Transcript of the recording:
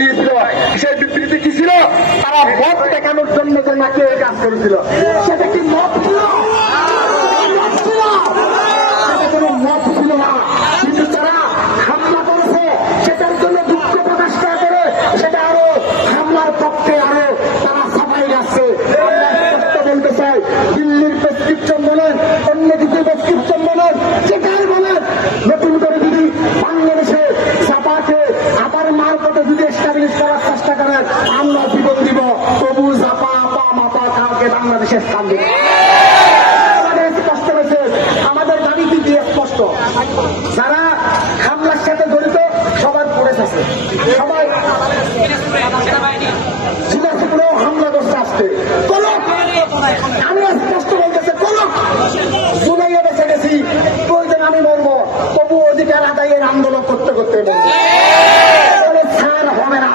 দিয়েছিল। সেই বিবৃতি কি ছিল? তারা মত দেখানোর জন্য যে নাকি এই কাজ করেছিল। সেটা কি মত ছিল? সেটা কোনো মত ছিল না। কিন্তু তারা হামলা করেছে, সেটার জন্য দুঃখ প্রকাশ না করে সেটা আরো হামলার পক্ষে আরো তারা সাফাই যাচ্ছে। বলতে চাই, দিল্লির প্রেসক্রিপশন বলেন, অন্য কিছু প্রেসক্রিপশন বলেন, যেটাই বলেন, নতুন করে যদি বাংলাদেশে জাপাকে আবার মারফতে যদি এস্টাবলিশ করার চেষ্টা করেন, আমরা জীবন দিব, তবু জাপা আপা মাপা কাউকে বাংলাদেশে স্থান দিব। আমাদের স্পষ্ট হয়েছে, আমাদের দাবি কি স্পষ্ট। যারা হামলার সাথে জড়িত সবার পড়ে আছে, সবাই দিনাজপুরেও হামলা করতে আসছে। আমি স্পষ্ট বলতেছে, কোন জুলাইয়ে বেঁচে গেছি, প্রয়োজন আমি বলবো, তবু অধিকার আদায়ের আন্দোলন করতে করতে বলবো, ছাড় হবে না।